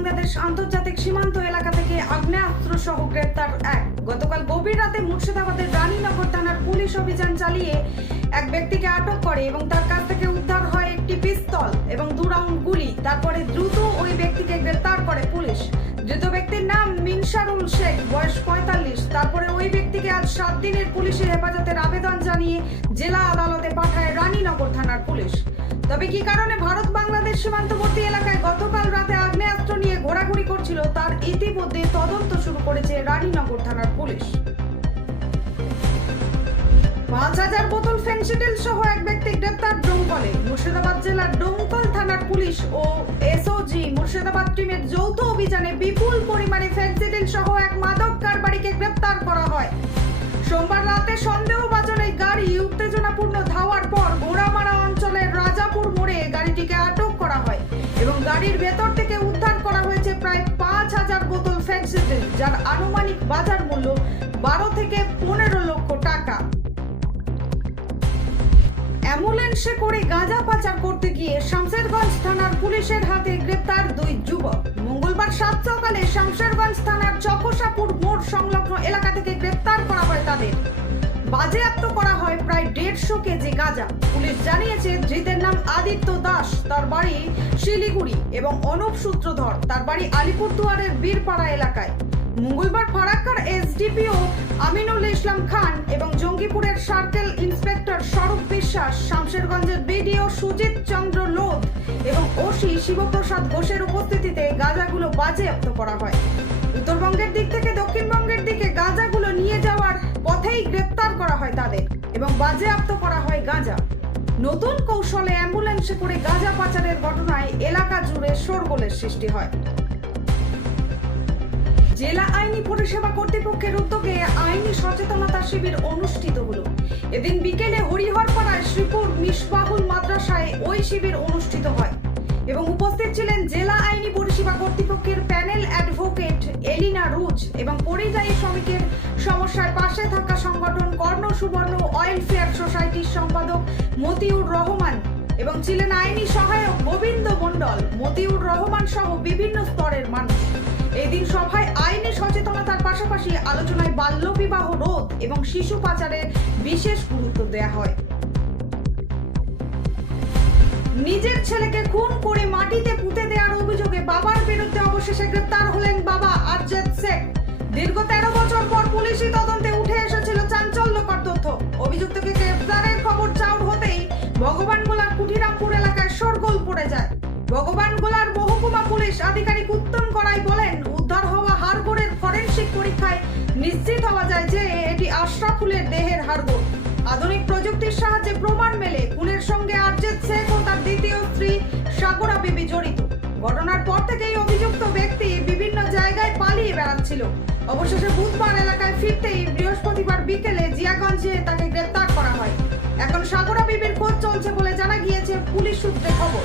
বাংলাদেশ আন্তর্জাতিক সীমান্ত এলাকা থেকে আগ্নেয়াস্ত্র সহ গ্রেপ্তার এক। গতকাল গভীর রাতে মুর্শিদাবাদের রানীনগর থানার পুলিশ অভিযান চালিয়ে এক ব্যক্তিকে আটক করে এবং তার কাছ থেকে উদ্ধার হয় একটি পিস্তল এবং দু রাউন্ড গুলি। তারপরে দ্রুত ওই ব্যক্তিকে গ্রেপ্তার করে পুলিশ। ধৃত ব্যক্তির নাম মিনসারুল শেখ, বয়স পঁয়তাল্লিশ। তারপরে ওই ব্যক্তিকে আজ সাত দিনের পুলিশের হেফাজতের আবেদন জানিয়ে জেলা আদালতে পাঠায় রানীনগর থানার পুলিশ। তবে কি কারণে ভারত বাংলাদেশ সীমান্তবর্তী এলাকায় ইতিমধ্যে তদন্ত শুরু করেছে রানীনগর থানার পুলিশ। পাঁচ হাজার বোতল ফেন্সিডিল সহ এক ব্যক্তি গ্রেপ্তার ডোমকলে। মুর্শিদাবাদ জেলার ডোমকল থানার পুলিশ ও এসওজি মুর্শিদাবাদ টিমের যৌথ অভিযানে বিপুল পরিমাণে ফেন্সিডিল সহ এক মাদক কারবারিকে গ্রেপ্তার করা হয়। সোমবার রাতে সন্দেহভাজন এই গাড়ি উত্তেজনাপূর্ণ ধাওয়ার পর গোড়ামারা অঞ্চলের রাজাপুর মোড়ে গাড়িটিকে আটক করা হয় এবং গাড়ির ভেতর থেকে উদ্ধার ফেন্সিডিল যার আনুমানিক বাজার মূল্য বারো থেকে পনেরো লক্ষ টাকা। অ্যাম্বুলেন্সে করে গাঁজা পাচার করতে গিয়ে শামশেরগঞ্জ থানার পুলিশের হাতে গ্রেপ্তার দুই যুবক। মঙ্গলবার সাত সকালে শামশেরগঞ্জ থানার চকসাপুর মোড় সংলগ্ন এলাকা থেকে গ্রেপ্তার করা হয় তাদের। বাজেয়াপ্ত করা হয় প্রায় দেড়শো কেজি গাঁজা। পুলিশ জানিয়েছে ধৃতের নাম আদিত্য দাস, তার বাড়ি শিলিগুড়ি এবং অনুপ সূত্রধর, তার বাড়ি আলিপুরদুয়ারের বীরপাড়া এলাকায়। মঙ্গলবার ফারাক্কার এসডিপিও আমিনুল ইসলাম খান এবং জঙ্গিপুরের সার্কেল ইন্সপেক্টর স্বরূপ বিশ্বাস, শামশেরগঞ্জের বিডিও সুজিত চন্দ্র লোধ এবং ওসি শিবপ্রসাদ ঘোষের উপস্থিতিতে গাঁজাগুলো বাজেয়াপ্ত করা হয়। উত্তরবঙ্গের দিক থেকে এবং বাজেয়াপ্ত করা হয় গাঁজা। নতুন কৌশলে অ্যাম্বুলেন্সে করে গাঁজা পাচারের ঘটনায় এলাকা জুড়ে শোরগোলের সৃষ্টি হয়। জেলা আইনি পরিষেবা কর্তৃপক্ষের উদ্যোগে আইনি সচেতনতা শিবির অনুষ্ঠিত হলো। এদিন বিকেলে হরিহরপাড়ায় শ্রীপুর মিসবাহুল মাদ্রাসায় ওই শিবির অনুষ্ঠিত হয়। এবং উপস্থিত ছিলেন জেলা আইনি পরিষেবা কর্তৃপক্ষের প্যানেল অ্যাডভোকেট এলিনা রুজ এবং পরিযায়ী শ্রমিকের সমস্যার পাশে থাকা সংগঠন কর্ণ সুবর্ণ অয়েল ফেয়ার সোসাইটির সম্পাদক মতিউর রহমান এবং ছিলেন আইনি সহায়ক গোবিন্দ মণ্ডল। মতিউর রহমান সহ বিভিন্ন স্তরের মানুষ। এই দিন সভায় আইনি সচেতনতার পাশাপাশি আলোচনায় বাল্যবিবাহ রোধ এবং শিশু পাচারে বিশেষ গুরুত্ব দেওয়া হয়। নিজের ছেলেকে খুন করে মাটিতে পুঁতে দেওয়ার অভিযোগে বাবার বিরুদ্ধে অবশেষে গ্রেপ্তার হলেন বাবা আরজেদ শেখ দীর্ঘ তেরো বছর পর পুলিশি তদন্তে উঠে এসেছিল চাঞ্চল্যকর তথ্য। অভিযুক্তকে গ্রেপ্তারের খবর চাউর হতেই কুঠিরামপুর এলাকায় পড়ে যায়। মহকুমা পুলিশ আধিকারিক উত্তম করাই বলেন, উদ্ধার হওয়া হাড়গোড়ের ফরেনসিক পরীক্ষায় নিশ্চিত হওয়া যায় যে এটি আশরাফুলের দেহের হাড়গোড়। আধুনিক প্রযুক্তির সাহায্যে প্রমাণ মেলে খুনের সঙ্গে আরজেদ শেখ ও তার বিবি জড়িত ঘটনার পর থেকেই অভিযুক্ত ব্যক্তি বিভিন্ন জায়গায় পালিয়ে বেড়াচ্ছিল। অবশেষে বুধবার এলাকায় ফিরতেই বৃহস্পতিবার বিকেলে জিয়াগঞ্জে তাকে গ্রেপ্তার করা হয়। এখন সাগরা বিবির খোঁজ চলছে বলে জানা গিয়েছে পুলিশ সূত্রে খবর।